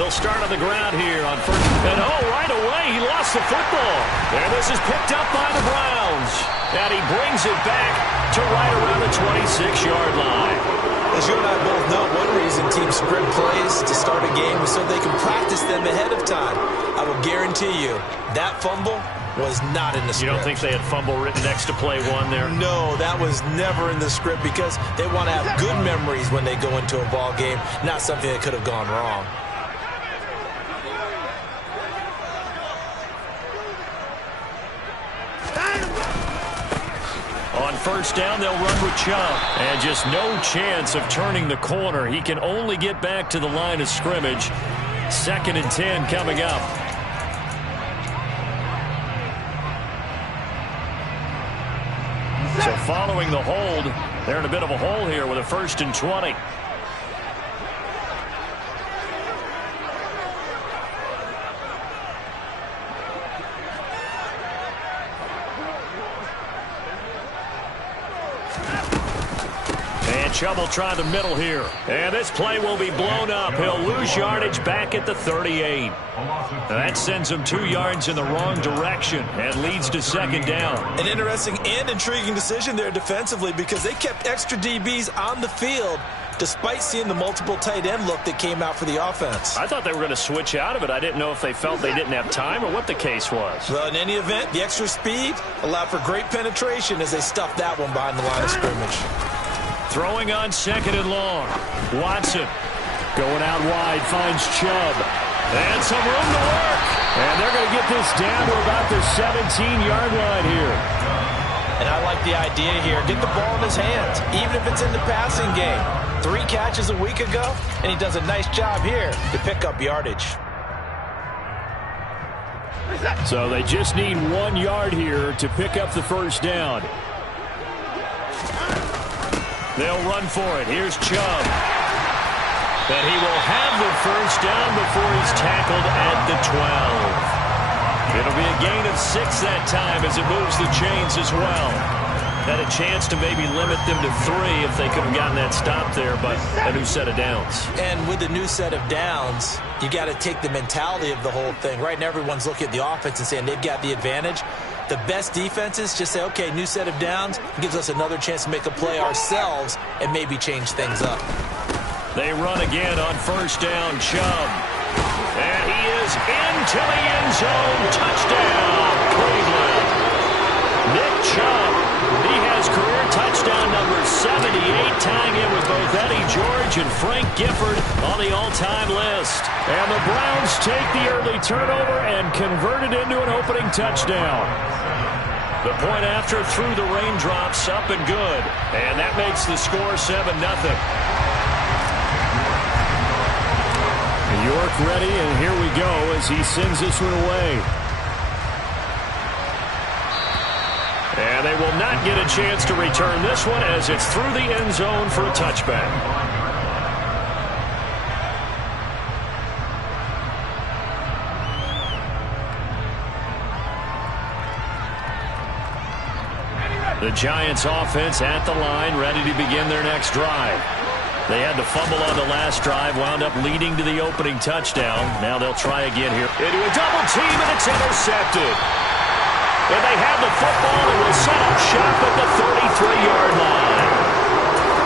They'll start on the ground here on first. And right away, he lost the football. And this is picked up by the Browns. And he brings it back to right around the 26-yard line. As you and I both know, one reason teams spread plays to start a game is so they can practice them ahead of time. I will guarantee you that fumble was not in the script. You don't think they had fumble written next to play one there? No, that was never in the script because they want to have good memories when they go into a ball game, not something that could have gone wrong. On first down, they'll run with Chubb. And just no chance of turning the corner. He can only get back to the line of scrimmage. 2nd and 10 coming up. So following the hold, they're in a bit of a hole here with a 1st and 20. Chubb will try the middle here. And this play will be blown up. He'll lose yardage back at the 38. That sends him 2 yards in the wrong direction and leads to 2nd down. An interesting and intriguing decision there defensively because they kept extra DBs on the field despite seeing the multiple tight end look that came out for the offense. I thought they were going to switch out of it. I didn't know if they felt they didn't have time or what the case was. Well, in any event, the extra speed allowed for great penetration as they stuffed that one behind the line of scrimmage. Throwing on 2nd and long. Watson going out wide, finds Chubb. And some room to work. And they're going to get this down to about the 17-yard line here. And I like the idea here. Get the ball in his hands, even if it's in the passing game. 3 catches a week ago, and he does a nice job here to pick up yardage. So they just need 1 yard here to pick up the first down. They'll run for it. Here's Chubb. And he will have the first down before he's tackled at the 12. It'll be a gain of 6 that time as it moves the chains as well. Had a chance to maybe limit them to 3 if they could have gotten that stop there, but a new set of downs. And with the new set of downs, you got to take the mentality of the whole thing. Right now, everyone's looking at the offense and saying they've got the advantage. The best defenses just say, okay, new set of downs. It gives us another chance to make a play ourselves and maybe change things up. They run again on first down, Chubb. And he is into the end zone. Touchdown, Cleveland. Nick Chubb. He has career touchdown number 78, tying in with both Eddie George and Frank Gifford on the all-time list. And the Browns take the early turnover and convert it into an opening touchdown. The point after through the raindrops, up and good. And that makes the score 7-0. York ready, and here we go as he sends this one away. And they will not get a chance to return this one as it's through the end zone for a touchback. The Giants offense at the line, ready to begin their next drive. They had to fumble on the last drive, wound up leading to the opening touchdown. Now they'll try again here. Into a double team, and it's intercepted. And they have the football and will set up shop at the 33-yard line.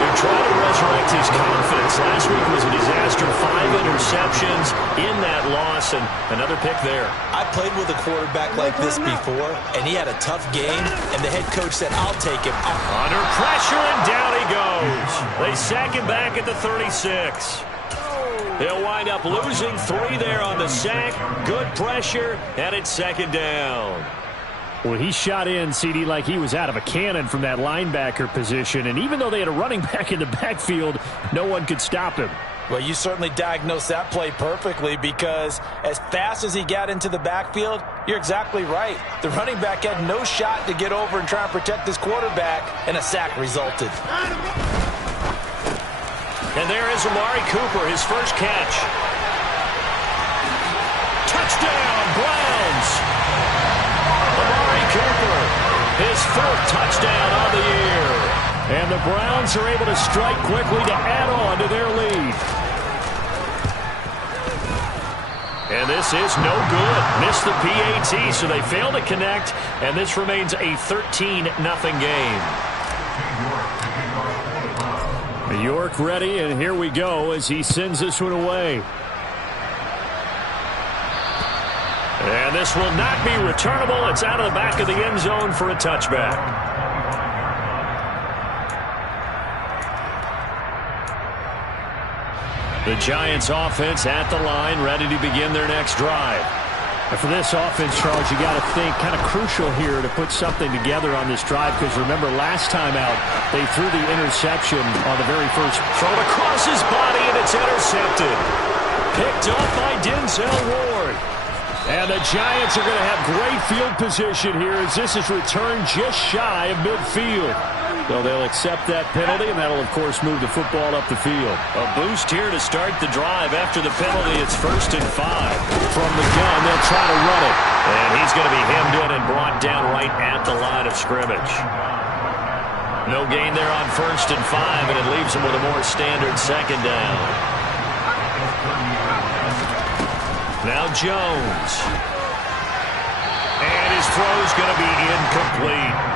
They're trying to resurrect his confidence. Last week was a disaster. 5 interceptions in that loss, and another pick there. I played with a quarterback like this before, and he had a tough game, and the head coach said, I'll take him. Under pressure, and down he goes. They sack him back at the 36. They'll wind up losing 3 there on the sack. Good pressure, and it's 2nd down. Well, he shot in, CD, like he was out of a cannon from that linebacker position. And even though they had a running back in the backfield, no one could stop him. Well, you certainly diagnosed that play perfectly because as fast as he got into the backfield, you're exactly right. The running back had no shot to get over and try and protect his quarterback, and a sack resulted. And there is Amari Cooper, his first catch. Touchdown, Browns! Amari Cooper, his 4th touchdown on the year. And the Browns are able to strike quickly to add on to their lead. And this is no good. Missed the PAT, so they fail to connect, and this remains a 13-0 game. York ready, and here we go as he sends this one away. And this will not be returnable. It's out of the back of the end zone for a touchback. The Giants offense at the line, ready to begin their next drive. And for this offense, Charles, you got to think kind of crucial here to put something together on this drive, because remember last time out they threw the interception on the very first. Thrown across his body, and it's intercepted. Picked up by Denzel Ward. And the Giants are going to have great field position here as this is returned just shy of midfield. So they'll accept that penalty, and that'll, of course, move the football up the field. A boost here to start the drive. After the penalty, it's 1st and 5. From the gun, they'll try to run it. And he's going to be hemmed in and brought down right at the line of scrimmage. No gain there on 1st and 5, and it leaves him with a more standard 2nd down. Now Jones. And his throw's going to be incomplete.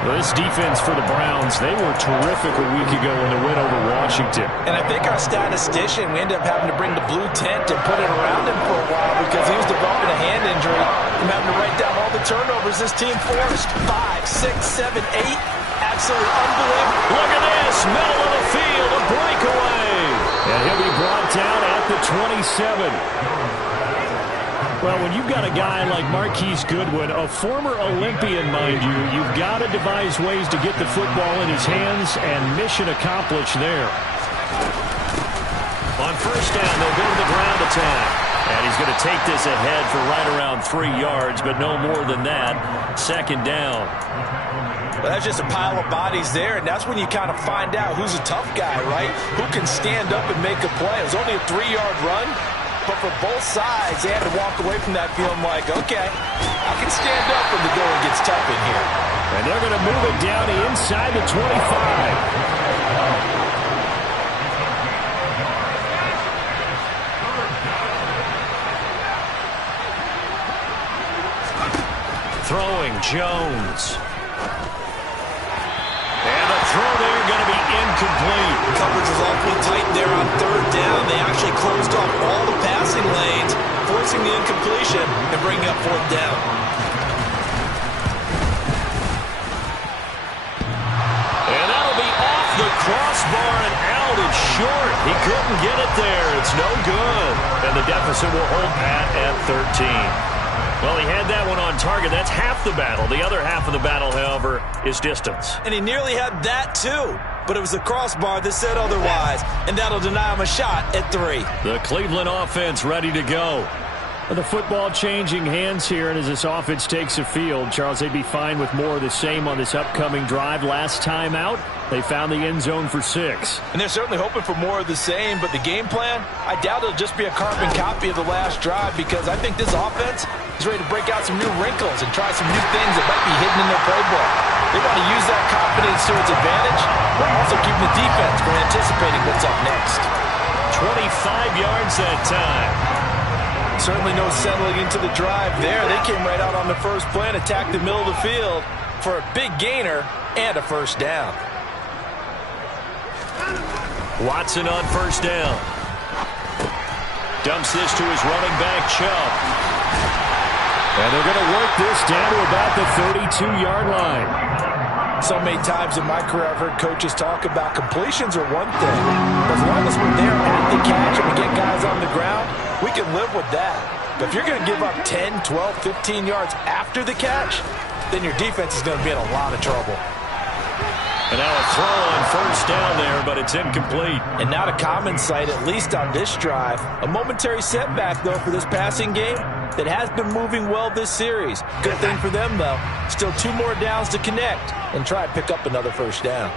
Well, this defense for the Browns, they were terrific a week ago in the win over Washington. And I think our statistician, we ended up having to bring the blue tent and put it around him for a while because he was developing a hand injury from having to write down all the turnovers this team forced. 5, 6, 7, 8. Absolutely unbelievable. Look at this. Middle of the field, a breakaway. And he'll be brought down at the 27. Well, when you've got a guy like Marquise Goodwin, a former Olympian, mind you, you've got to devise ways to get the football in his hands, and mission accomplished there. On 1st down, they'll go to the ground attack. And he's going to take this ahead for right around 3 yards, but no more than that. 2nd down. Well, that's just a pile of bodies there, and that's when you kind of find out who's a tough guy, right? Who can stand up and make a play. It was only a 3-yard run. But for both sides, they had to walk away from that feeling like, okay, I can stand up when the going gets tough in here. And they're going to move it down to inside the 25. Throwing Jones. And the throw there going to be incomplete. Coverage was awfully tight there on 3rd down. They actually closed off all the passing lanes, forcing the incompletion and bringing up 4th down. And that'll be off the crossbar and out. It's short. He couldn't get it there. It's no good. And the deficit will hold pat at 13. Well, he had that one on target. That's half the battle. The other half of the battle, however, is distance. And he nearly had that, too. But it was the crossbar that said otherwise, and that'll deny him a shot at 3. The Cleveland offense ready to go. The football changing hands here, and as this offense takes the field, Charles, they'd be fine with more of the same on this upcoming drive. Last time out, they found the end zone for 6. And they're certainly hoping for more of the same, but the game plan, I doubt it'll just be a carbon copy of the last drive, because I think this offense is ready to break out some new wrinkles and try some new things that might be hidden in their playbook. They want to use that confidence to its advantage, while also keeping the defense from anticipating what's up next. 25 yards that time. Certainly no settling into the drive there. They came right out on the first play and attacked the middle of the field for a big gainer and a 1st down. Watson on 1st down. Dumps this to his running back, Chubb. And they're going to work this down to about the 32-yard line. So many times in my career I've heard coaches talk about completions are one thing. As long as we're there at the catch and we get guys on the ground, we can live with that. But if you're going to give up 10, 12, 15 yards after the catch, then your defense is going to be in a lot of trouble. And now a throw on 1st down there, but it's incomplete. And not a common sight, at least on this drive. A momentary setback, though, for this passing game that has been moving well this series. Good thing for them, though. Still 2 more downs to connect and try and pick up another 1st down.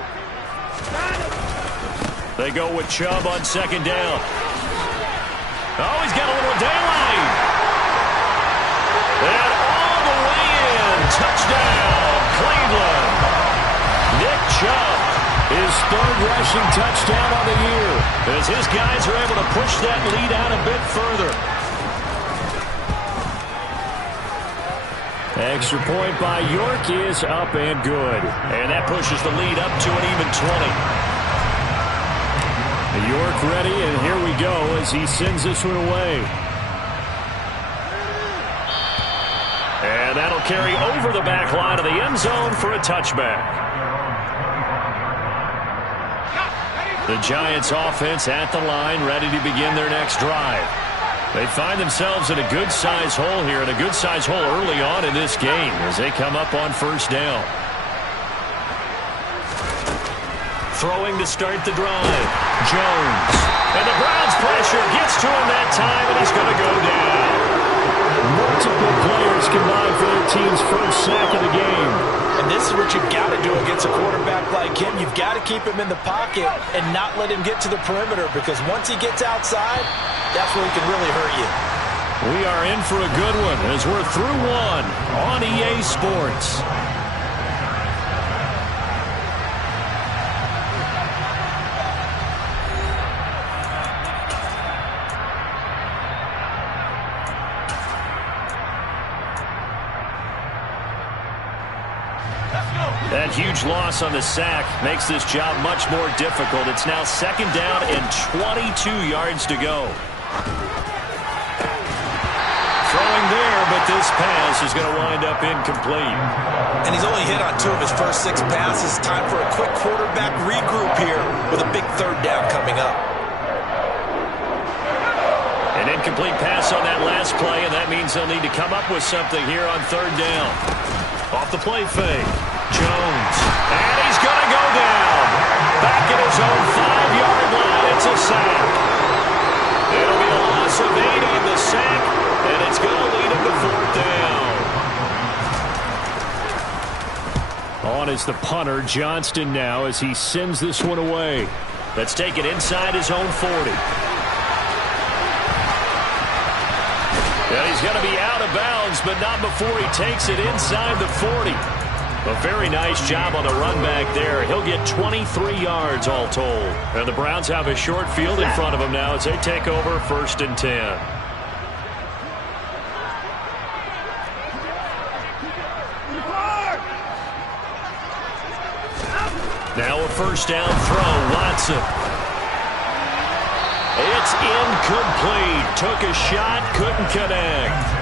They go with Chubb on 2nd down. Oh, he's got a little daylight. And all the way in. Touchdown, Cleveland. Nick Chubb, his 3rd rushing touchdown on the year, as his guys are able to push that lead out a bit further. Extra point by York is up and good. And that pushes the lead up to an even 20. York ready, and here we go as he sends this one away. And that'll carry over the back line of the end zone for a touchback. The Giants offense at the line, ready to begin their next drive. They find themselves in a good-sized hole here, and a good-sized hole early on in this game as they come up on first down. Throwing to start the drive. Jones. And the Browns pressure gets to him that time, and he's going to go down. Multiple players combined for their team's first sack of the game. And this is what you've got to do against a quarterback like him. You've got to keep him in the pocket and not let him get to the perimeter, because once he gets outside, that's where he can really hurt you. We are in for a good one as we're through one on EA Sports. That huge loss on the sack makes this job much more difficult. It's now second down and 22 yards to go. Throwing there, but this pass is going to wind up incomplete. And he's only hit on 2 of his first 6 passes. Time for a quick quarterback regroup here with a big third down coming up. An incomplete pass on that last play, and that means they'll need to come up with something here on third down. Off the play fake. Jones. And he's going to go down. Back at his own 5-yard line. It's a sack. It'll be a loss of 8 on the sack, and it's going to lead him to fourth down. On is the punter, Johnston, now as he sends this one away. Let's take it inside his own 40. And he's going to be out of bounds, but not before he takes it inside the 40. A very nice job on the run back there. He'll get 23 yards all told. And the Browns have a short field in front of them now as they take over first and 10. Now a first down throw, Watson. It's incomplete. Took a shot, couldn't connect.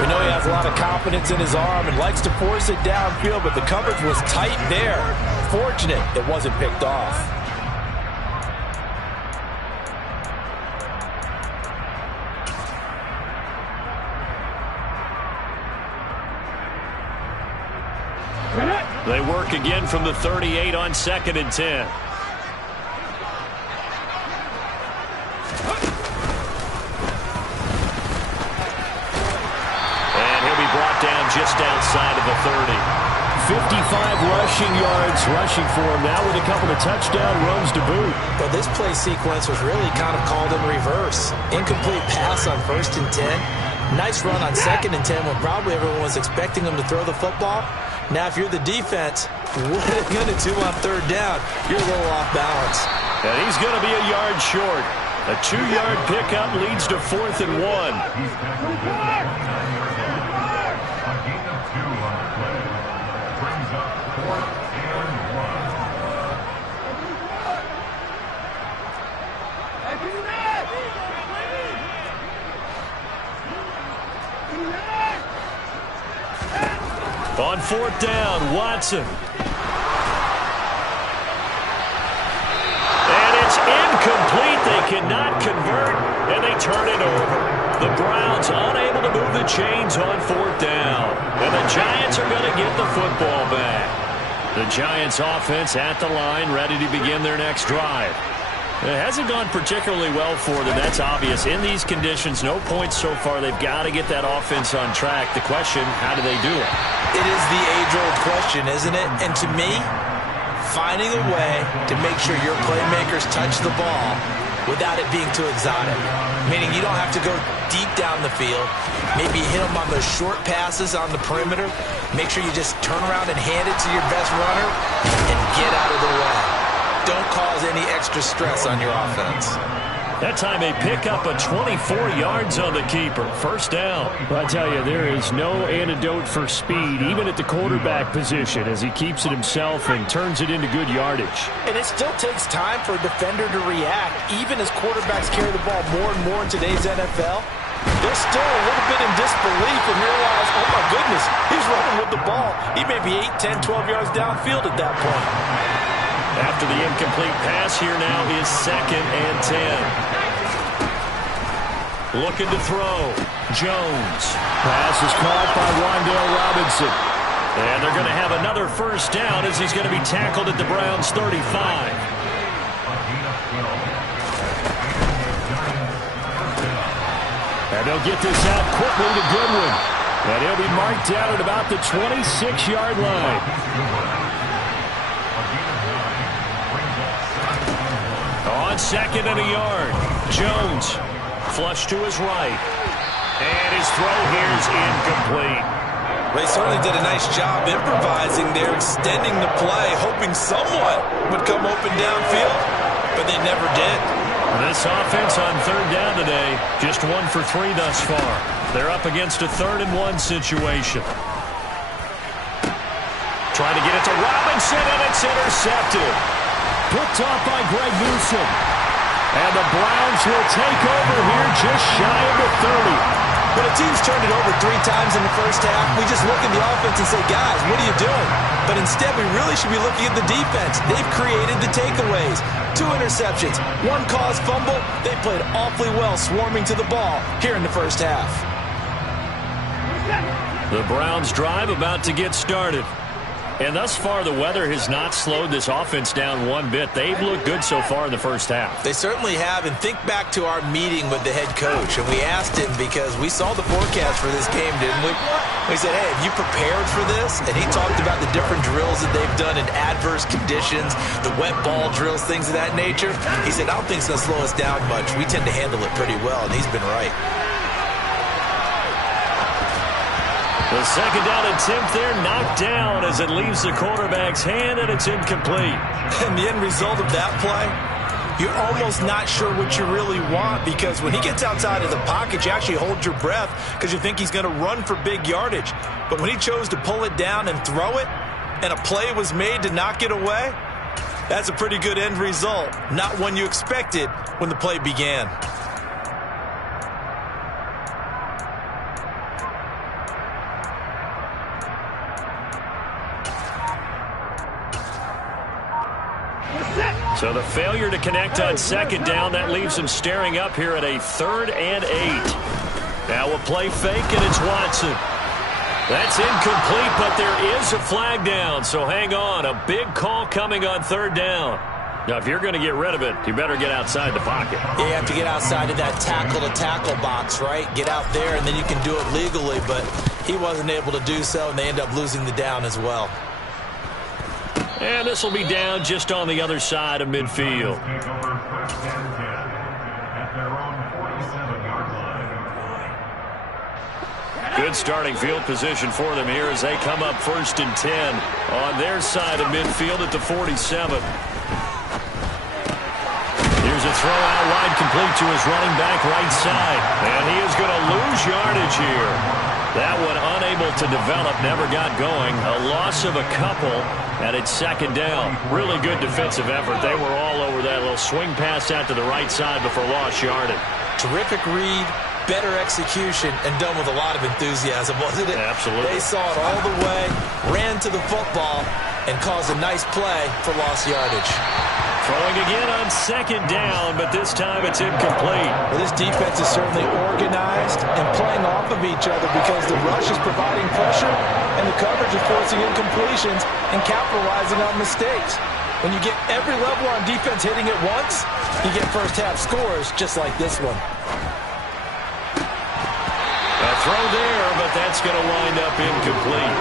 We know he has a lot of confidence in his arm and likes to force it downfield, but the coverage was tight there. Fortunate it wasn't picked off. They work again from the 38 on second and 10. Just outside of the 30. 55 rushing yards rushing for him now with a couple of touchdown runs to boot. But this play sequence was really kind of called in reverse. Incomplete pass on first and 10. Nice run on second and 10 when probably everyone was expecting him to throw the football. Now if you're the defense, what are you going to do on third down? You're a little off balance. And he's going to be a yard short. A 2-yard pickup leads to fourth and 1. On fourth down, Watson. And it's incomplete. They cannot convert, and they turn it over. The Browns unable to move the chains on fourth down. And the Giants are going to get the football back. The Giants offense at the line, ready to begin their next drive. It hasn't gone particularly well for them, that's obvious. In these conditions, no points so far. They've got to get that offense on track. The question, how do they do it? It is the age-old question, isn't it? And to me, finding a way to make sure your playmakers touch the ball without it being too exotic. Meaning you don't have to go deep down the field. Maybe hit them on those short passes on the perimeter. Make sure you just turn around and hand it to your best runner and get out of the way. Don't cause any extra stress on your offense. That time they pick up a 24 yards on the keeper. First down. Well, I tell you, there is no antidote for speed, even at the quarterback position, as he keeps it himself and turns it into good yardage. And it still takes time for a defender to react, even as quarterbacks carry the ball more and more in today's NFL. They're still a little bit in disbelief and realize, oh my goodness, he's running with the ball. He may be 8, 10, 12 yards downfield at that point. After the incomplete pass, here now is 2nd and 10. Looking to throw. Jones. Pass is caught by Wan'Dale Robinson. And they're going to have another first down as he's going to be tackled at the Browns' 35. And they'll get this out quickly to Goodwin. And he'll be marked down at about the 26-yard line. On 2nd and a yard. Jones. Flush to his right. And his throw here is incomplete. They certainly did a nice job improvising there, extending the play, hoping someone would come open downfield, but they never did. This offense on 3rd down today, just 1 for 3 thus far. They're up against a 3rd and 1 situation. Trying to get it to Robinson, and it's intercepted. Picked off by Greg Newsome. And the Browns will take over here just shy of the 30. When a team's turned it over 3 times in the first half, we just look at the offense and say, guys, what are you doing? But instead, we really should be looking at the defense. They've created the takeaways. 2 interceptions, 1 caused fumble. They played awfully well swarming to the ball here in the first half. The Browns drive about to get started. And thus far, the weather has not slowed this offense down one bit. They've looked good so far in the first half. They certainly have. And think back to our meeting with the head coach. And we asked him, because we saw the forecast for this game, didn't we? We said, hey, have you prepared for this? And he talked about the different drills that they've done in adverse conditions, the wet ball drills, things of that nature. He said, I don't think it's going to slow us down much. We tend to handle it pretty well, and he's been right. The 2nd down attempt there knocked down as it leaves the quarterback's hand, and it's incomplete. And the end result of that play, you're almost not sure what you really want, because when he gets outside of the pocket, you actually hold your breath because you think he's going to run for big yardage. But when he chose to pull it down and throw it, and a play was made to knock it away, that's a pretty good end result. Not one you expected when the play began. So the failure to connect on 2nd down, that leaves him staring up here at a 3rd and 8. Now a play fake, and it's Watson. That's incomplete, but there is a flag down, so hang on. A big call coming on 3rd down. Now, if you're going to get rid of it, you better get outside the pocket. Yeah, you have to get outside of that tackle-to-tackle box, right? Get out there, and then you can do it legally, but he wasn't able to do so, and they end up losing the down as well. And this will be down just on the other side of midfield. Good starting field position for them here as they come up 1st and 10 on their side of midfield at the 47. Here's a throw out wide, complete to his running back right side. And he is going to lose yardage here. That one unable to develop, never got going. A loss of a couple, and it's 2nd down. Really good defensive effort. They were all over that little swing pass out to the right side before lost yardage. Terrific read, better execution, and done with a lot of enthusiasm, wasn't it? Absolutely. They saw it all the way, ran to the football, and caused a nice play for lost yardage. Throwing again on 2nd down, but this time it's incomplete. Well, this defense is certainly organized and playing off of each other because the rush is providing pressure and the coverage is forcing incompletions and capitalizing on mistakes. When you get every level on defense hitting at once, you get first-half scores just like this one. A throw there, but that's going to wind up incomplete.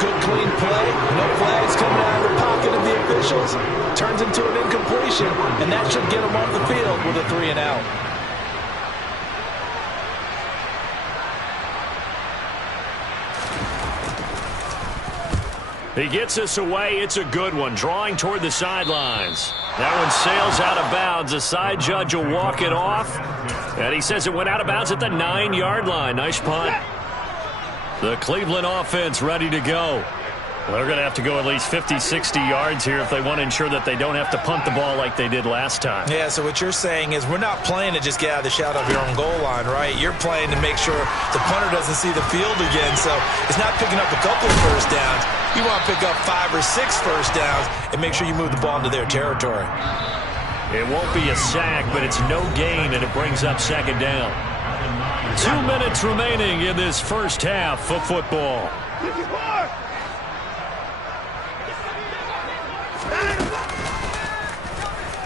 Good, clean play. No flags coming out of the pocket of the officials. Turns into an incompletion, and that should get them off the field with a 3 and out. He gets us away. It's a good one. Drawing toward the sidelines. That one sails out of bounds. The side judge will walk it off. And he says it went out of bounds at the 9-yard line. Nice punt. The Cleveland offense ready to go. They're going to have to go at least 50, 60 yards here if they want to ensure that they don't have to punt the ball like they did last time. Yeah, so what you're saying is we're not playing to just get out of the shadow of your own goal line, right? You're playing to make sure the punter doesn't see the field again. So it's not picking up a couple of first downs. You want to pick up 5 or 6 first downs and make sure you move the ball into their territory. It won't be a sack, but it's no gain, and it brings up second down. 2 minutes remaining in this first half of football.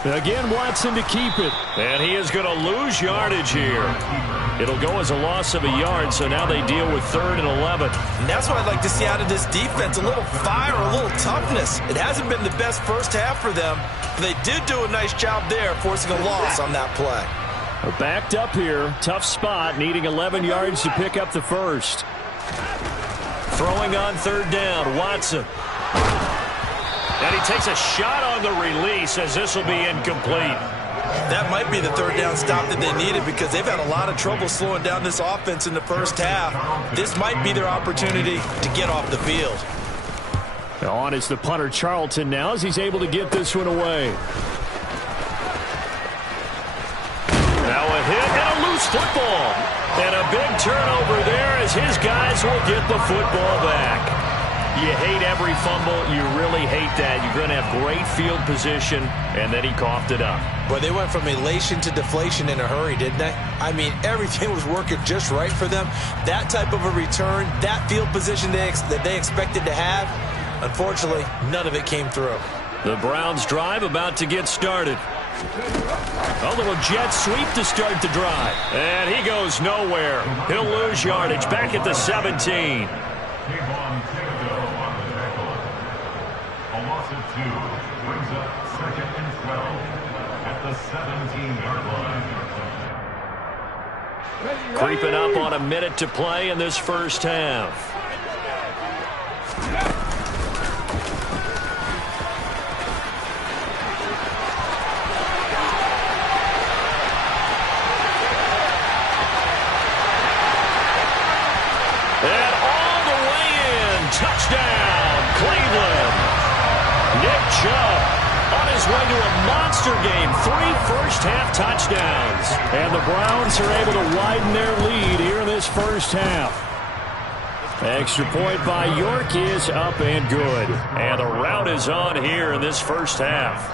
Again, Watson to keep it. And he is going to lose yardage here. It'll go as a loss of a yard, so now they deal with 3rd and 11. And that's what I'd like to see out of this defense, a little fire, a little toughness. It hasn't been the best first half for them, but they did do a nice job there, forcing a loss on that play. We're backed up here. Tough spot, needing 11 yards to pick up the first. Throwing on 3rd down, Watson. And he takes a shot on the release as this will be incomplete. That might be the 3rd down stop that they needed because they've had a lot of trouble slowing down this offense in the first half. This might be their opportunity to get off the field. On is the punter Charlton now as he's able to get this one away. Now a hit and a loose football. And a big turnover there as his guys will get the football back. You hate every fumble. You really hate that. You're going to have great field position, and then he coughed it up. Well, they went from elation to deflation in a hurry, didn't they? I mean, everything was working just right for them. That type of a return, that field position that they expected to have, unfortunately, none of it came through. The Browns drive about to get started. A little jet sweep to start the drive. And he goes nowhere. He'll lose yardage back at the 17. Brings up 2nd and 12 at the 17-yard line. Creeping up on a minute to play in this first half. And all the way in. Touchdown, Cleveland. Nick Chubb on his way to a monster game. 3 first-half touchdowns. And the Browns are able to widen their lead here in this first half. Extra point by York is up and good. And the rout is on here in this first half.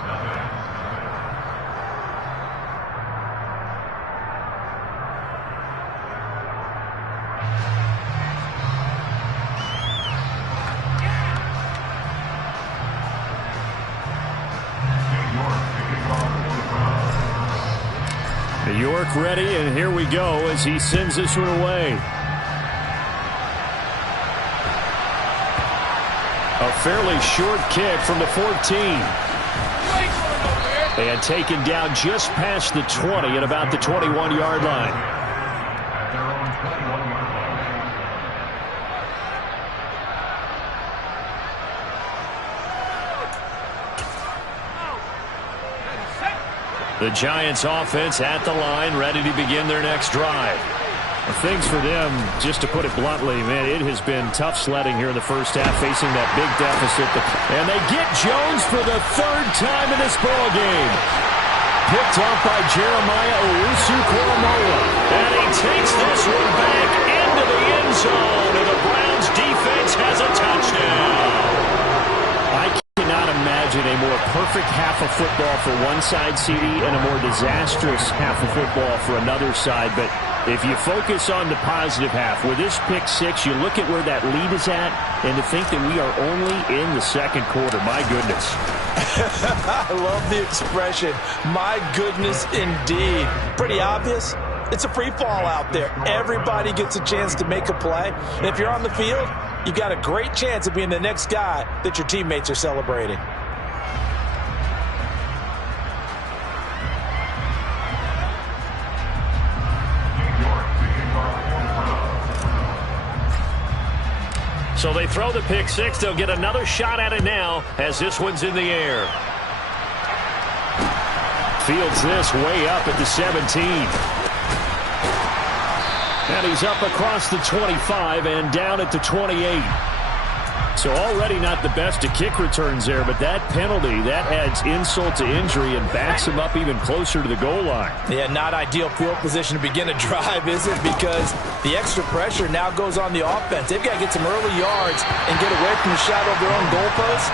York ready, and here we go as he sends this one away. A fairly short kick from the 14. And taken down just past the 20 at about the 21-yard line. The Giants offense at the line, ready to begin their next drive. Things for them, just to put it bluntly, man, it has been tough sledding here in the first half, facing that big deficit. And they get Jones for the 3rd time in this ball game. Picked off by Jeremiah Owusu-Koramoah. And he takes this one back into the end zone, and the Browns defense has a touchdown. I cannot imagine a more perfect half of football for one side, CD, and a more disastrous half of football for another side. But if you focus on the positive half, with this pick 6, you look at where that lead is at, and to think that we are only in the second quarter. My goodness. I love the expression, my goodness indeed. Pretty obvious. It's a free fall out there. Everybody gets a chance to make a play. And if you're on the field, you've got a great chance of being the next guy that your teammates are celebrating. So they throw the pick six. They'll get another shot at it now as this one's in the air. Fields this way up at the 17. And he's up across the 25 and down at the 28. So already not the best of kick returns there, but that penalty, that adds insult to injury and backs him up even closer to the goal line. Yeah, not ideal field position to begin a drive, is it? Because the extra pressure now goes on the offense. They've got to get some early yards and get away from the shadow of their own goalposts.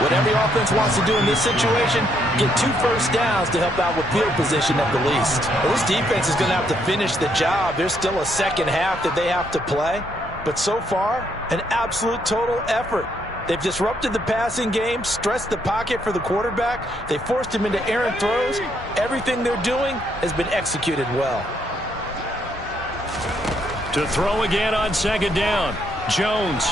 What every offense wants to do in this situation, get 2 first downs to help out with field position at the least. Well, this defense is going to have to finish the job. There's still a second half that they have to play. But so far, an absolute total effort. They've disrupted the passing game, stressed the pocket for the quarterback. They forced him into errant throws. Everything they're doing has been executed well. To throw again on second down, Jones.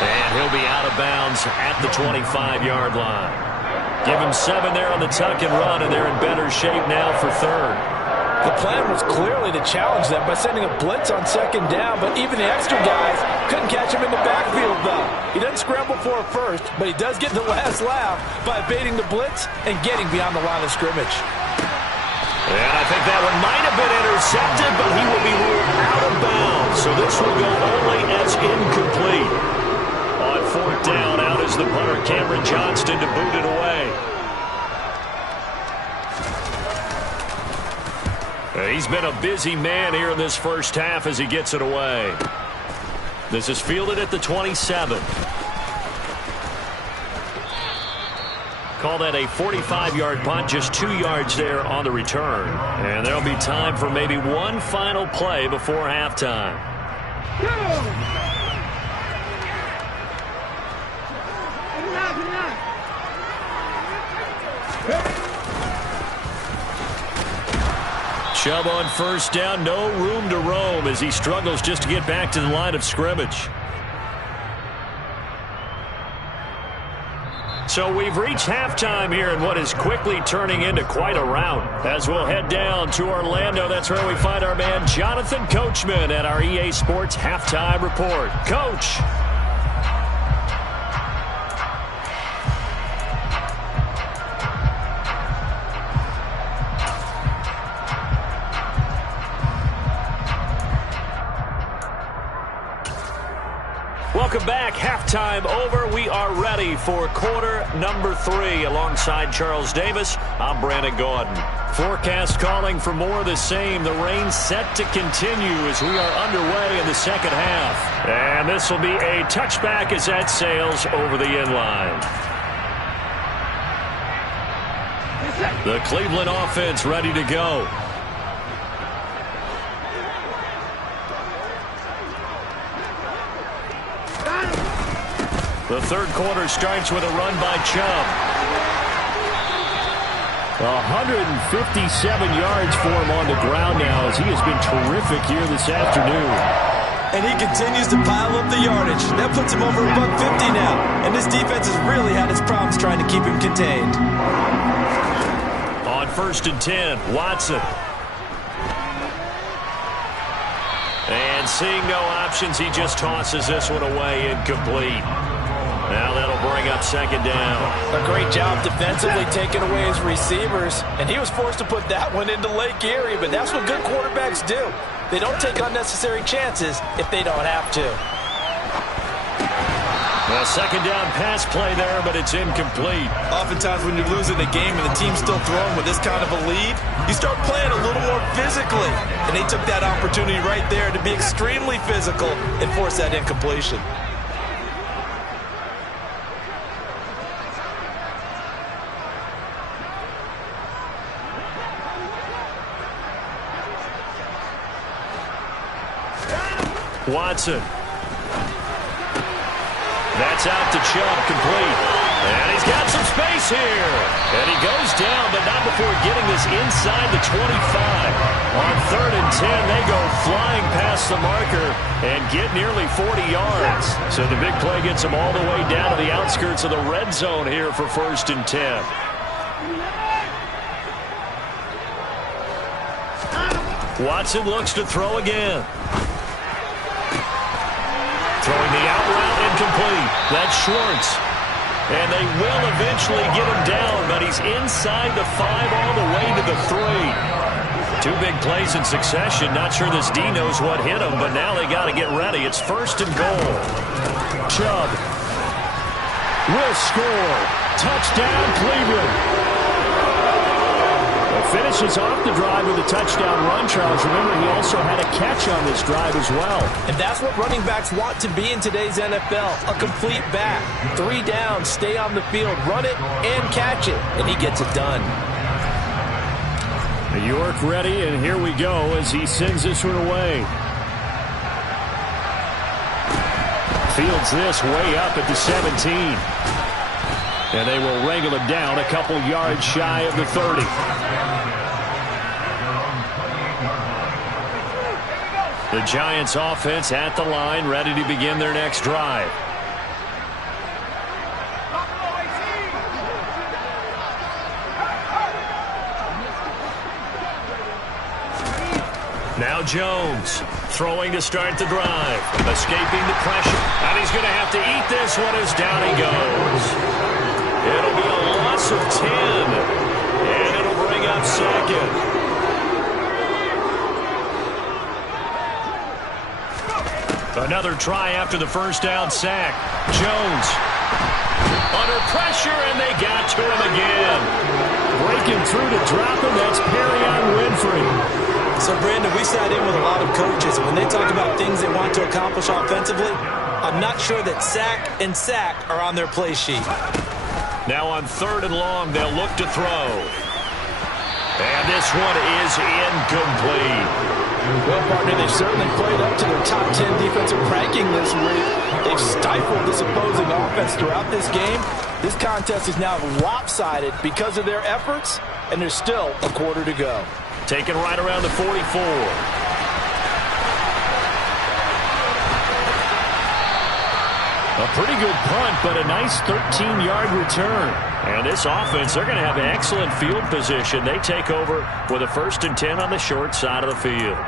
And he'll be out of bounds at the 25-yard line. Give him 7 there on the tuck and run, and they're in better shape now for third. The plan was clearly to challenge them by sending a blitz on second down, but even the extra guys couldn't catch him in the backfield, though. He doesn't scramble for a first, but he does get the last laugh by evading the blitz and getting beyond the line of scrimmage. And I think that one might have been intercepted, but he will be ruled out of bounds. So this will go only as incomplete. On fourth down, out is the punter, Cameron Johnston, to boot it away. He's been a busy man here in this first half as he gets it away. This is fielded at the 27. Call that a 45-yard punt, just 2 yards there on the return. And there'll be time for maybe one final play before halftime. Chubb on first down, no room to roam as he struggles just to get back to the line of scrimmage. So we've reached halftime here in what is quickly turning into quite a rout. As we'll head down to Orlando, that's where we find our man Jonathan Coachman at our EA Sports Halftime Report. Coach. Welcome back. Halftime over. We are ready for quarter number 3. Alongside Charles Davis, I'm Brandon Gaudin. Forecast calling for more of the same. The rain set to continue as we are underway in the second half. And this will be a touchback as that sails over the inline. The Cleveland offense ready to go. The third quarter starts with a run by Chubb. 157 yards for him on the ground now as he has been terrific here this afternoon. And he continues to pile up the yardage. That puts him over $150 now. And this defense has really had its problems trying to keep him contained. On first and 10, Watson. And seeing no options, he just tosses this one away incomplete. Now that'll bring up second down. A great job defensively taking away his receivers. And he was forced to put that one into Lake Erie, but that's what good quarterbacks do. They don't take unnecessary chances if they don't have to. A second down pass play there, but it's incomplete. Oftentimes when you're losing a game and the team's still throwing with this kind of a lead, you start playing a little more physically. And they took that opportunity right there to be extremely physical and force that incompletion. Watson. That's out to Chubb, complete. And he's got some space here. And he goes down, but not before getting this inside the 25. On third and 10, they go flying past the marker and get nearly 40 yards. So the big play gets them all the way down to the outskirts of the red zone here for first and 10. Watson looks to throw again. Throwing the out route incomplete. That's Schwartz. And they will eventually get him down, but he's inside the 5 all the way to the 3. 2 big plays in succession. Not sure this D knows what hit him, but now they got to get ready. It's 1st and goal. Chubb will score. Touchdown, Cleveland. Finishes off the drive with a touchdown run, Charles. Remember, he also had a catch on this drive as well. And that's what running backs want to be in today's NFL, a complete back. 3 downs, stay on the field, run it, and catch it. And he gets it done. York ready, and here we go as he sends this one away. Fields this way up at the 17. And they will wrangle him down a couple yards shy of the 30. The Giants offense at the line, ready to begin their next drive. Now Jones throwing to start the drive. Escaping the pressure. And he's going to have to eat this one as down he goes. It'll be a loss of 10. And it'll bring up 2nd. Another try after the first down sack. Jones under pressure, and they got to him again. Breaking through to drop him, that's Perrion Winfrey. So, Brandon, we sat in with a lot of coaches, and when they talk about things they want to accomplish offensively, I'm not sure that sack and sack are on their play sheet. Now on 3rd and long, they'll look to throw. And this one is incomplete. Well, partner, they've certainly played up to their top 10 defensive ranking this week. They've stifled this opposing offense throughout this game. This contest is now lopsided because of their efforts, and there's still a quarter to go. Taken right around the 44. A pretty good punt, but a nice 13-yard return. And this offense, they're going to have an excellent field position. They take over with a 1st and 10 on the short side of the field.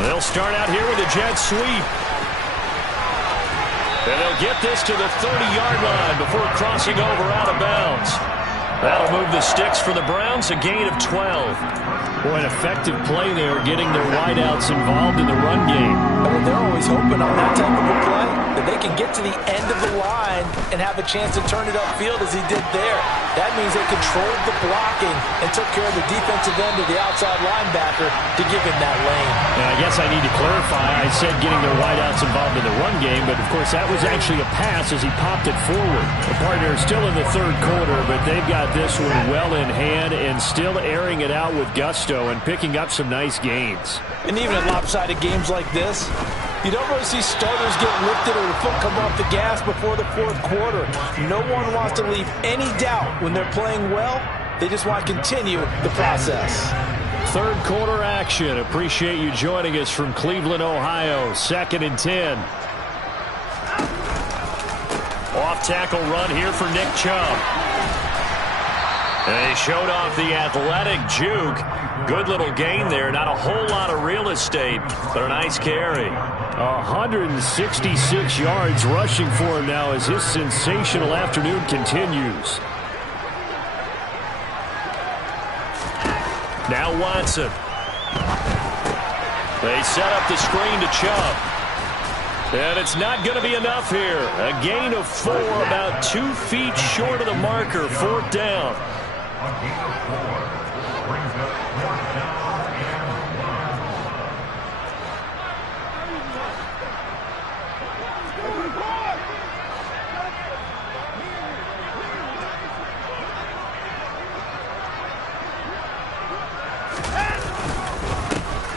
They'll start out here with a jet sweep. And they'll get this to the 30-yard line before crossing over out of bounds. That'll move the sticks for the Browns, a gain of 12. Boy, an effective play there, getting their wideouts involved in the run game. And they're always hoping on that type of a play that they can get to the end of the line and have a chance to turn it upfield as he did there. That means they controlled the blocking and took care of the defensive end of the outside linebacker to give him that lane. And I guess I need to clarify. I said getting their wideouts involved in the run game, but of course that was actually a pass as he popped it forward. The partner is still in the 3rd quarter, but they've got this one well in hand and still airing it out with gusto and picking up some nice gains. And even in lopsided games like this, you don't really see starters get lifted or the foot come off the gas before the 4th quarter. No one wants to leave any doubt when they're playing well. They just want to continue the process. 3rd quarter action. Appreciate you joining us from Cleveland, Ohio. 2nd and 10. Off tackle run here for Nick Chubb. And he showed off the athletic juke. Good little gain there. Not a whole lot of real estate, but a nice carry. 166 yards rushing for him now as his sensational afternoon continues. Now Watson. They set up the screen to Chubb. And it's not going to be enough here. A gain of 4, about 2 feet short of the marker. 4th down.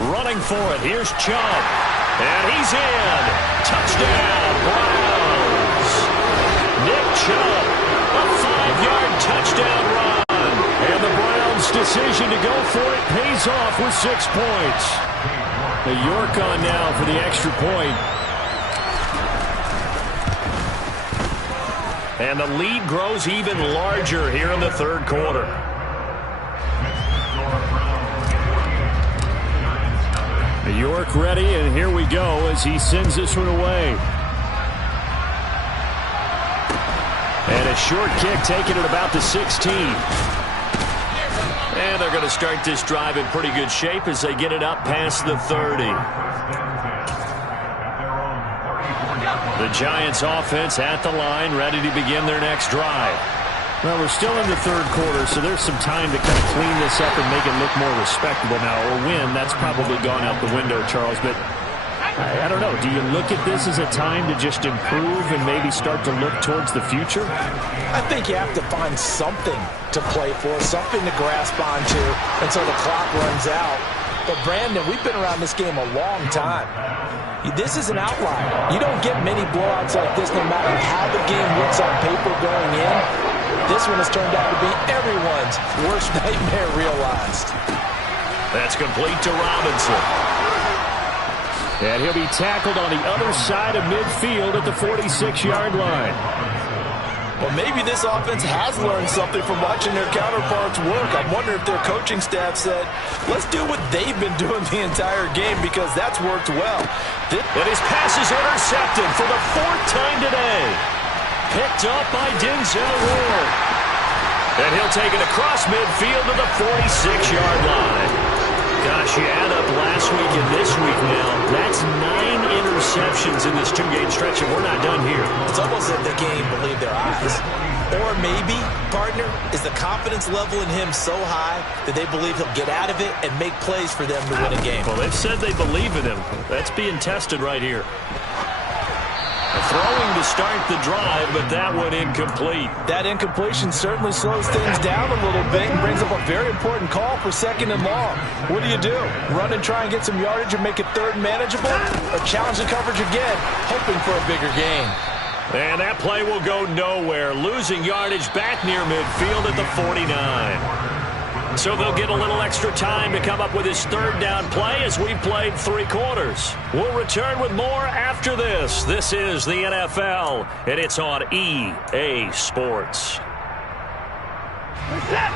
Running for it. Here's Chubb. And he's in. Touchdown, Browns. Nick Chubb 45-yard touchdown run. And the Browns' decision to go for it pays off with 6 points. The York on now for the extra point. And the lead grows even larger here in the third quarter. York ready, and here we go as he sends this one away. And a short kick taken at about the 16. And they're going to start this drive in pretty good shape as they get it up past the 30. The Giants offense at the line, ready to begin their next drive. Well, we're still in the third quarter, so there's some time to kind of clean this up and make it look more respectable now. Or win, that's probably gone out the window, Charles. But I don't know. Do you look at this as a time to just improve and maybe start to look towards the future? I think you have to find something to play for, something to grasp onto until the clock runs out. But, Brandon, we've been around this game a long time. This is an outlier. You don't get many blowouts like this no matter how the game looks on paper going in. This one has turned out to be everyone's worst nightmare realized. That's complete to Robinson. And he'll be tackled on the other side of midfield at the 46-yard line. Well, maybe this offense has learned something from watching their counterparts work. I wonder if their coaching staff said, let's do what they've been doing the entire game because that's worked well. And his pass is intercepted for the 4th time today. Picked up by Denzel Ward. And he'll take it across midfield to the 46-yard line. Gosh, you add up last week and this week now. That's 9 interceptions in this 2-game stretch, and we're not done here. It's almost like they can't even believe their eyes. Or maybe, partner, is the confidence level in him so high that they believe he'll get out of it and make plays for them to win a game. Well, they've said they believe in him. That's being tested right here. Throwing to start the drive, but that one incomplete. That incompletion certainly slows things down a little bit and brings up a very important call for 2nd and long. What do? Run and try and get some yardage and make it 3rd manageable? Or challenge the coverage again, hoping for a bigger gain? And that play will go nowhere, losing yardage back near midfield at the 49. So they'll get a little extra time to come up with his 3rd down play as we've played 3 quarters. We'll return with more after this. This is the NFL, and it's on EA Sports.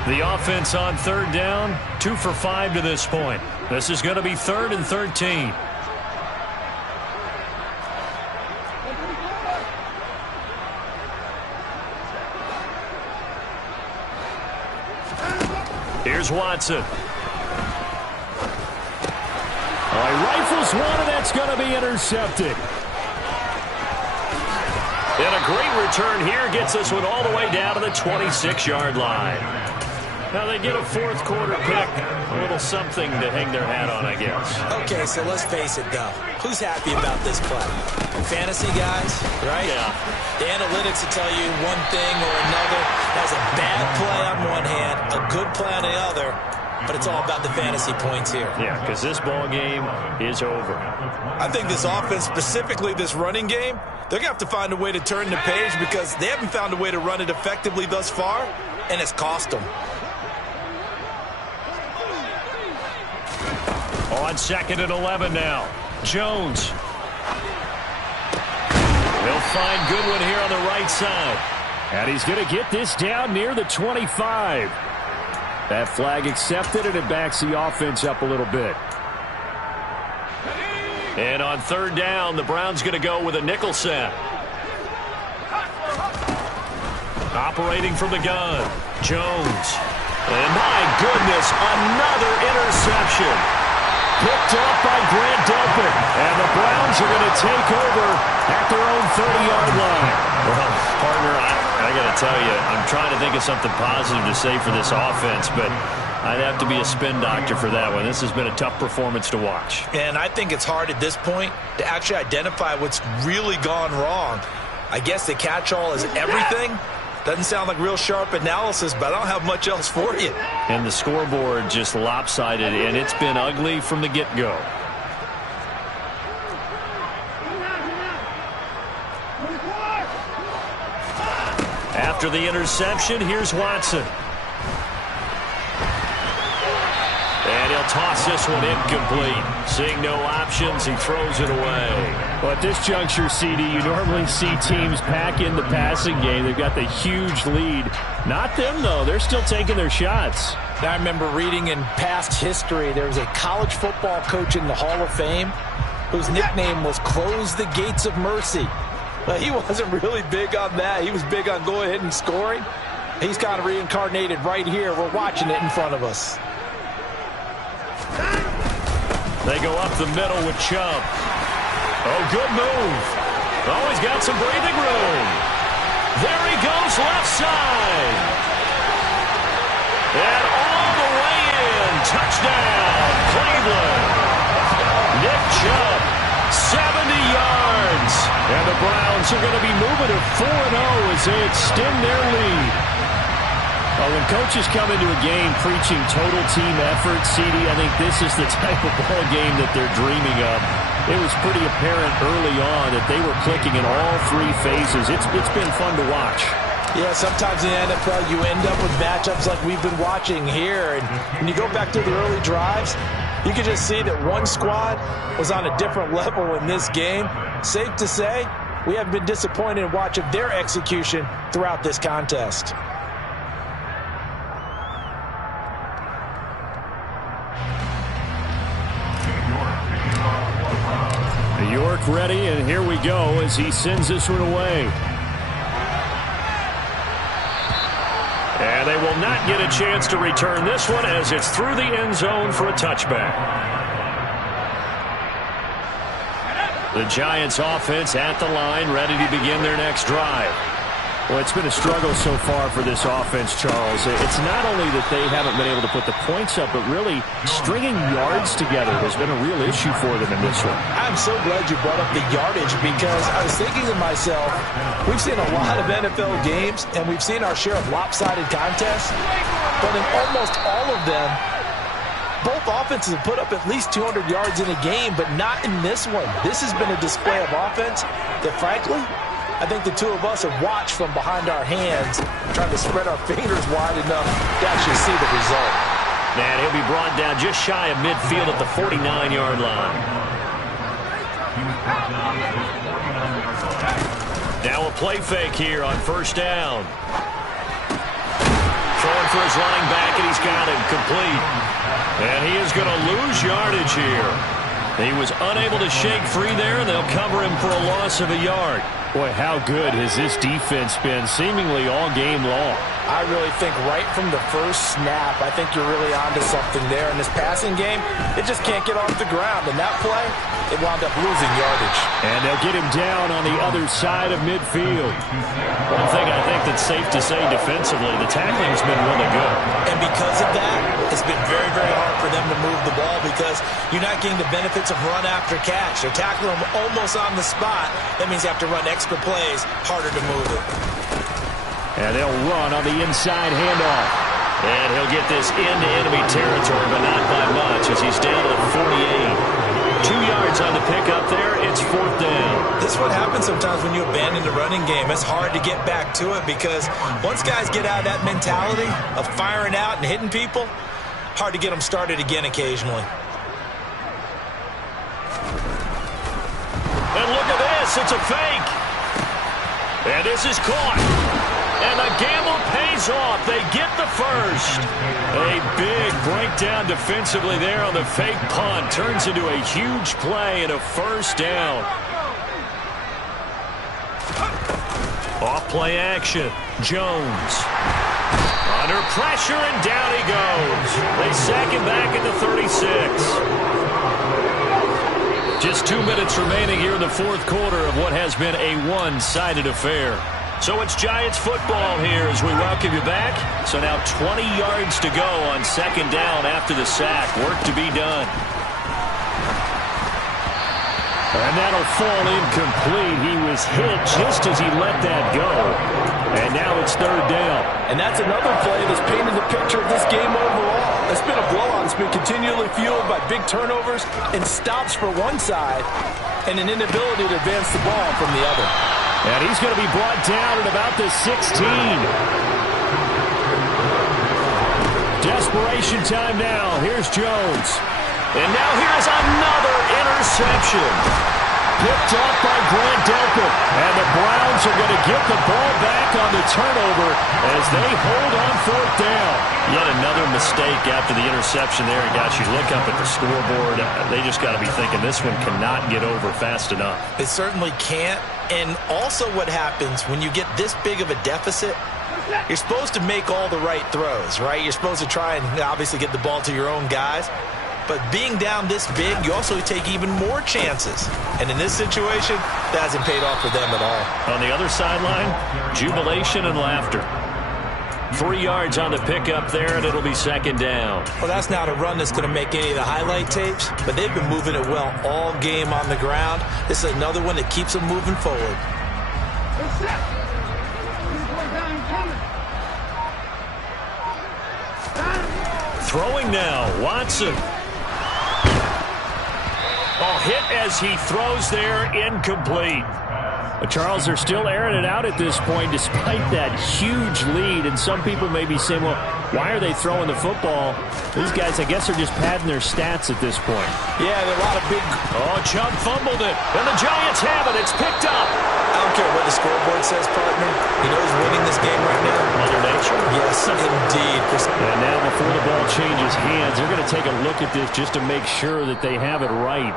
The offense on 3rd down, 2 for 5 to this point. This is going to be 3rd and 13. Here's Watson. All right, rifles one, and that's going to be intercepted. And a great return here gets this one all the way down to the 26-yard line. Now they get a 4th quarter pick. A little something to hang their hat on, I guess. Okay, so let's face it, though. Who's happy about this play? Fantasy guys, right? Yeah. The analytics will tell you one thing or another. Has a bad play on one hand, a good play on the other, but it's all about the fantasy points here. Yeah, because this ball game is over. I think this offense, specifically this running game, they're going to have to find a way to turn the page because they haven't found a way to run it effectively thus far, and it's cost them. On 2nd and 11 now. Jones. They'll find Goodwin here on the right side. And he's going to get this down near the 25. That flag accepted, and it backs the offense up a little bit. And on 3rd down, the Browns going to go with a nickel set. Operating from the gun. Jones. And my goodness, another interception. Picked up by Grant Delpit. And the Browns are going to take over at their own 30-yard line. Well, partner, I got to tell you, I'm trying to think of something positive to say for this offense, but I'd have to be a spin doctor for that one. This has been a tough performance to watch. And I think it's hard at this point to actually identify what's really gone wrong. I guess the catch-all is everything. Doesn't sound like real sharp analysis, but I don't have much else for you. And the scoreboard just lopsided, and it's been ugly from the get-go. After the interception, here's Watson. And he'll toss this one incomplete. Seeing no options, he throws it away. Well, at this juncture, CD, you normally see teams pack in the passing game. They've got the huge lead. Not them, though. They're still taking their shots. I remember reading in past history, there was a college football coach in the Hall of Fame whose nickname was Close the Gates of Mercy. But he wasn't really big on that. He was big on go ahead and scoring. He's kind of reincarnated right here. We're watching it in front of us. They go up the middle with Chubb. Oh, good move. Oh, he's got some breathing room. There he goes, left side. And all the way in. Touchdown, Cleveland. Nick Chubb, 70 yards. And the Browns are going to be moving to 4-0 as they extend their lead. Well, when coaches come into a game preaching total team effort, CD, I think this is the type of ball game that they're dreaming of. It was pretty apparent early on that they were clicking in all three phases. It's been fun to watch. Yeah, sometimes in the NFL you end up with matchups like we've been watching here. And when you go back to the early drives, you can just see that one squad was on a different level in this game. Safe to say, we haven't been disappointed in watching their execution throughout this contest. York ready, and here we go as he sends this one away. And they will not get a chance to return this one as it's through the end zone for a touchback. The Giants offense at the line, ready to begin their next drive. Well, it's been a struggle so far for this offense, Charles. It's not only that they haven't been able to put the points up, but really stringing yards together has been a real issue for them in this one. I'm so glad you brought up the yardage because I was thinking to myself, we've seen a lot of NFL games and we've seen our share of lopsided contests, but in almost all of them, both offenses have put up at least 200 yards in a game, but not in this one. This has been a display of offense that, frankly, I think the two of us have watched from behind our hands, trying to spread our fingers wide enough to actually see the result. And he'll be brought down just shy of midfield at the 49-yard line. Now a play fake here on first down. Throwing for his running back, and he's got him complete. And he is going to lose yardage here. He was unable to shake free there, and they'll cover him for a loss of a yard. Boy, how good has this defense been seemingly all game long? I really think right from the first snap, I think you're really onto something there. In this passing game, it just can't get off the ground. And that play, it wound up losing yardage. And they'll get him down on the other side of midfield. One thing I think that's safe to say defensively, the tackling's been really good. And because of that, it's been very, very hard for them to move the ball because you're not getting the benefits of run after catch. They're tackling them almost on the spot. That means you have to run extra plays, harder to move it. And they'll run on the inside handoff. And he'll get this into enemy territory, but not by much as he's down to the 48. 2 yards on the pickup there. It's fourth down. This is what happens sometimes when you abandon the running game. It's hard to get back to it because once guys get out of that mentality of firing out and hitting people, hard to get them started again occasionally. And look at this. It's a fake. And this is caught. And the gamble pays off. They get the first. A big breakdown defensively there on the fake punt. Turns into a huge play and a first down. Off play action. Jones. Under pressure, and down he goes. They sack him back at the 36. Just 2 minutes remaining here in the fourth quarter of what has been a one-sided affair. So it's Giants football here as we welcome you back. So now 20 yards to go on second down after the sack. Work to be done. And that'll fall incomplete. He was hit just as he let that go. And now it's third down. And that's another play that's painted the picture of this game overall. It's been a blowout. It's been continually fueled by big turnovers and stops for one side and an inability to advance the ball from the other. And he's going to be brought down at about the 16. Desperation time now. Here's Jones. And now here's another interception. Picked off by Grant Delpit. And the Browns are going to get the ball back on the turnover as they hold on fourth down. Yet another mistake after the interception there. And guys, you look up at the scoreboard, they just got to be thinking this one cannot get over fast enough. It certainly can't. And also what happens when you get this big of a deficit, you're supposed to make all the right throws, right? You're supposed to try and obviously get the ball to your own guys. But being down this big, you also take even more chances. And in this situation, that hasn't paid off for them at all. On the other sideline, jubilation and laughter. 3 yards on the pickup there, and it'll be second down. Well, that's not a run that's going to make any of the highlight tapes, but they've been moving it well all game on the ground. This is another one that keeps them moving forward. Throwing now, Watson. Oh, hit as he throws there, incomplete. But Charles, they're still airing it out at this point despite that huge lead. And some people may be saying, well, why are they throwing the football? These guys, I guess, are just padding their stats at this point. Yeah, there are a lot of big... Oh, Chubb fumbled it, and the Giants have it. It's picked up. I don't care what the scoreboard says, partner. You know who's winning this game right now? Mother Nature. Yes, indeed. And now before the ball changes hands, they're going to take a look at this just to make sure that they have it right.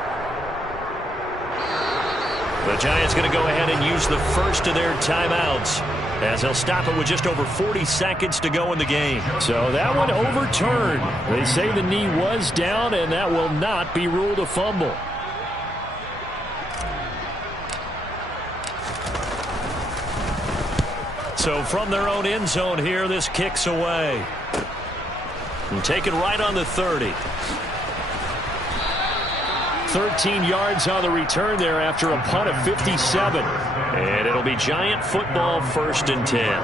The Giants going to go ahead and use the first of their timeouts as they'll stop it with just over 40 seconds to go in the game. So that one overturned. They say the knee was down, and that will not be ruled a fumble. So from their own end zone here, this kicks away. And taken right on the 30. 13 yards on the return there after a punt of 57. And it'll be Giant football, 1st and 10.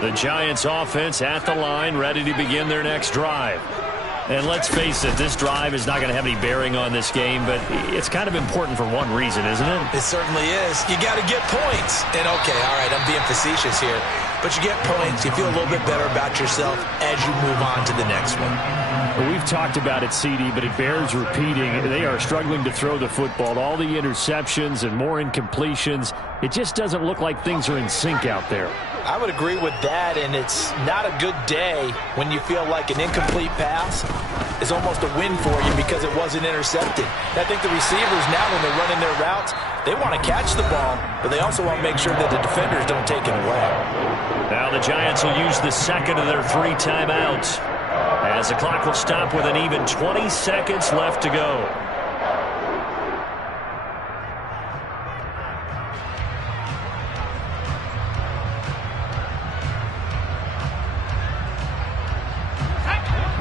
The Giants offense at the line, ready to begin their next drive. And let's face it, this drive is not going to have any bearing on this game, but it's kind of important for one reason, isn't it? It certainly is. You got to get points. And okay, all right, I'm being facetious here. But you get points, you feel a little bit better about yourself as you move on to the next one. Well, we've talked about it, CD, but it bears repeating. They are struggling to throw the football. All the interceptions and more incompletions. It just doesn't look like things are in sync out there. I would agree with that, and it's not a good day when you feel like an incomplete pass is almost a win for you because it wasn't intercepted. I think the receivers now, when they're running their routes, they want to catch the ball, but they also want to make sure that the defenders don't take it away. Now the Giants will use the second of their 3 timeouts as the clock will stop with an even 20 seconds left to go.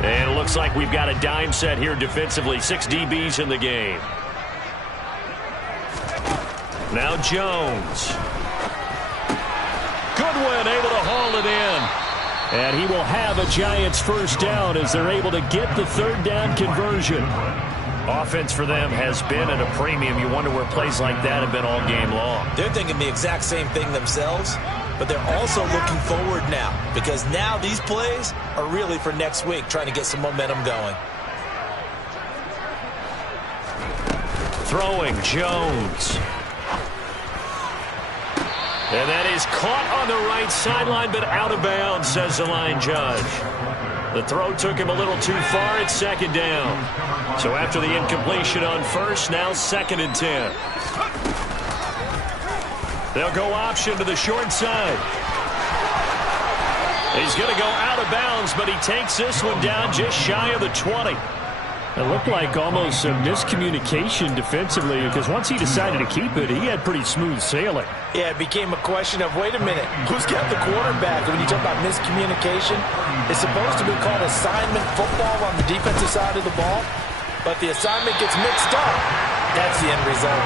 And it looks like we've got a dime set here defensively. 6 DBs in the game. Now Jones. Goodwin able to haul it in. And he will have a Giants first down as they're able to get the 3rd down conversion. Offense for them has been at a premium. You wonder where plays like that have been all game long. They're thinking the exact same thing themselves, but they're also looking forward now because now these plays are really for next week, trying to get some momentum going. Throwing Jones. And that is caught on the right sideline, but out of bounds, says the line judge. The throw took him a little too far. It's 2nd down. So after the incompletion on 1st, now 2nd and 10. They'll go option to the short side. He's going to go out of bounds, but he takes this one down just shy of the 20. It looked like almost a miscommunication defensively because once he decided to keep it, he had pretty smooth sailing. Yeah, it became a question of, wait a minute, who's got the quarterback? When you talk about miscommunication, it's supposed to be called assignment football on the defensive side of the ball, but the assignment gets mixed up. That's the end result.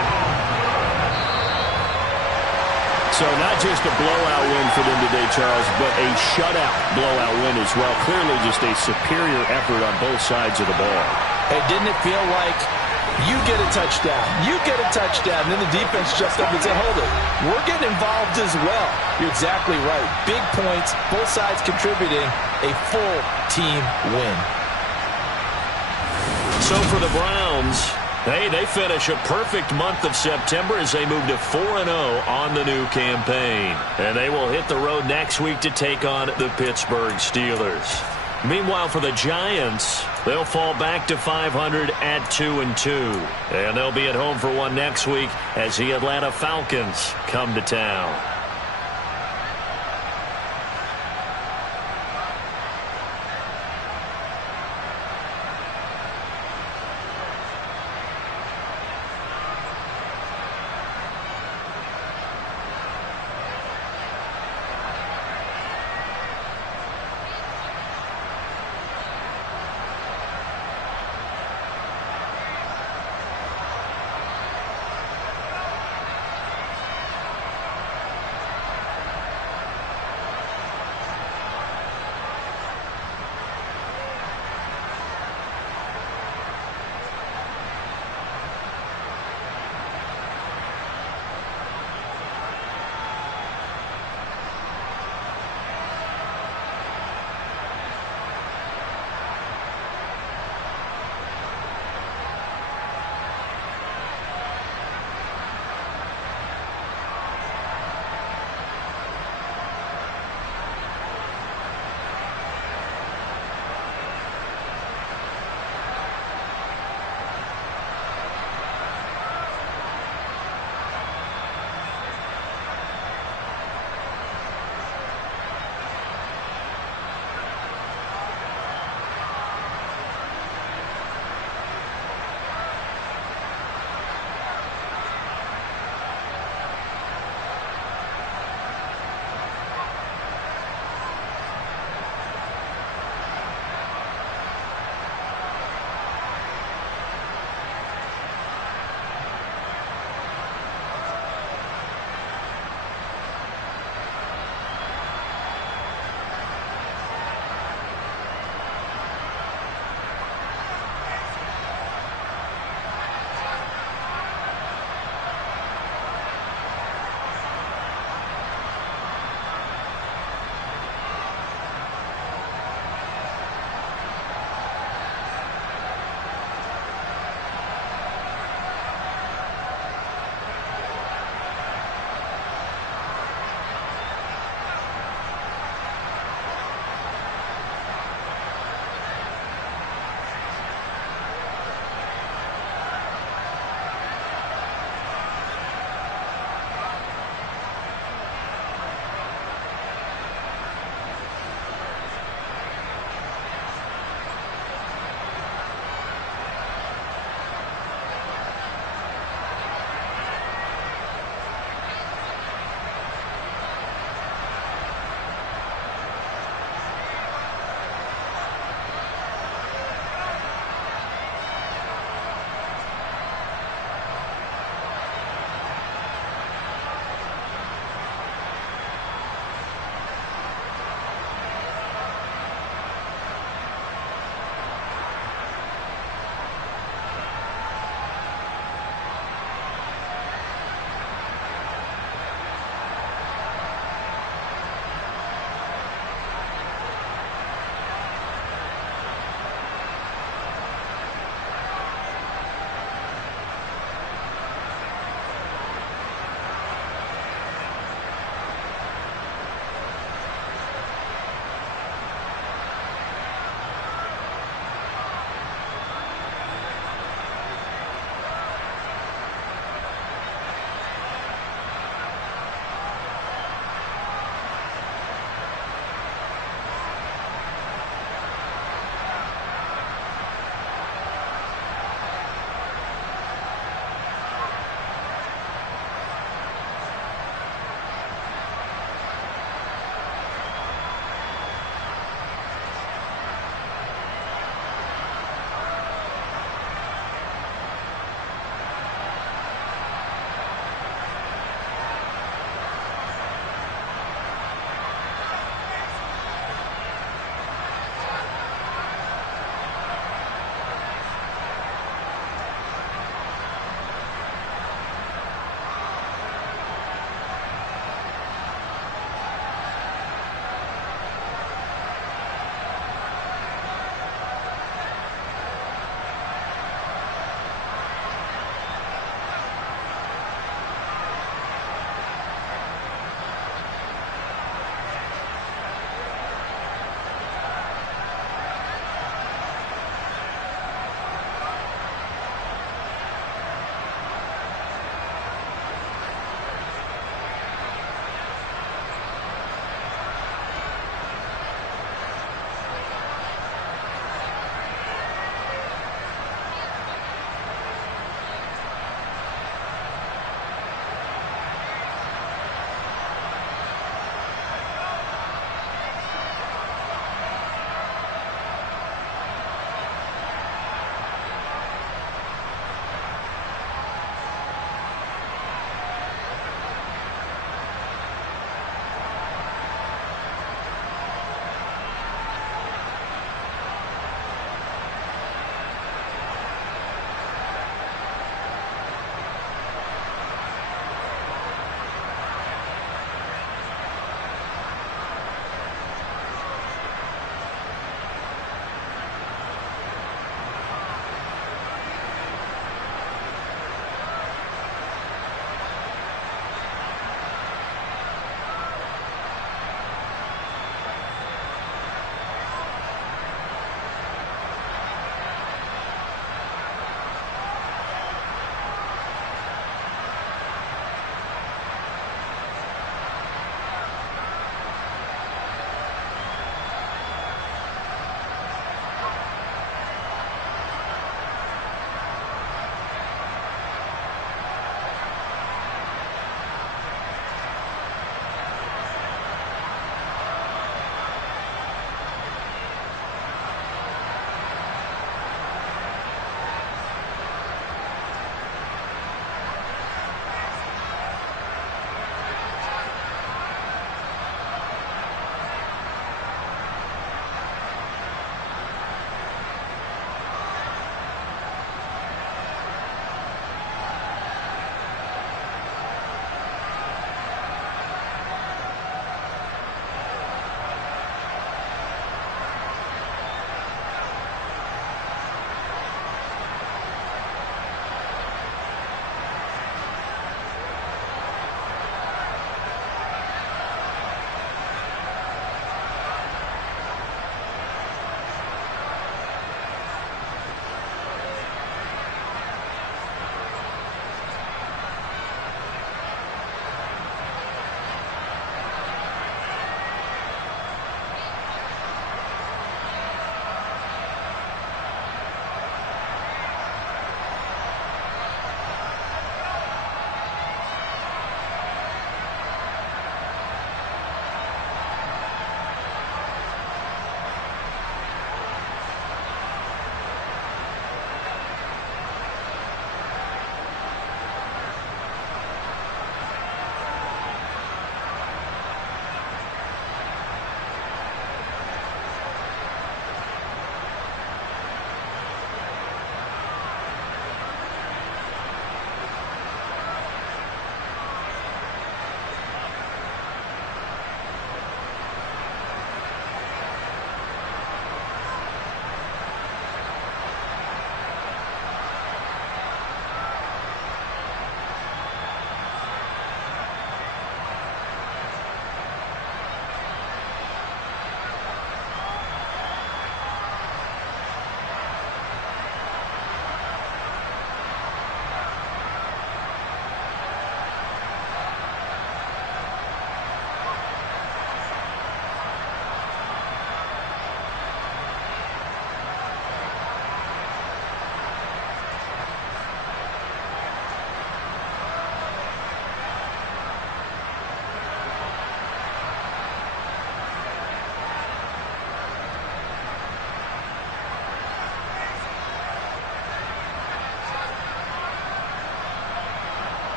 So not just a blowout win for them today, Charles, but a shutout blowout win as well. Clearly just a superior effort on both sides of the ball. Hey, didn't it feel like You get a touchdown. You get a touchdown. And then the defense jumped up and said, hold it. We're getting involved as well. You're exactly right. Big points, both sides contributing, a full team win. So for the Browns, hey, they finish a perfect month of September as they move to 4-0 on the new campaign. And they will hit the road next week to take on the Pittsburgh Steelers. Meanwhile, for the Giants, they'll fall back to 500 at 2-2. And they'll be at home for one next week as the Atlanta Falcons come to town.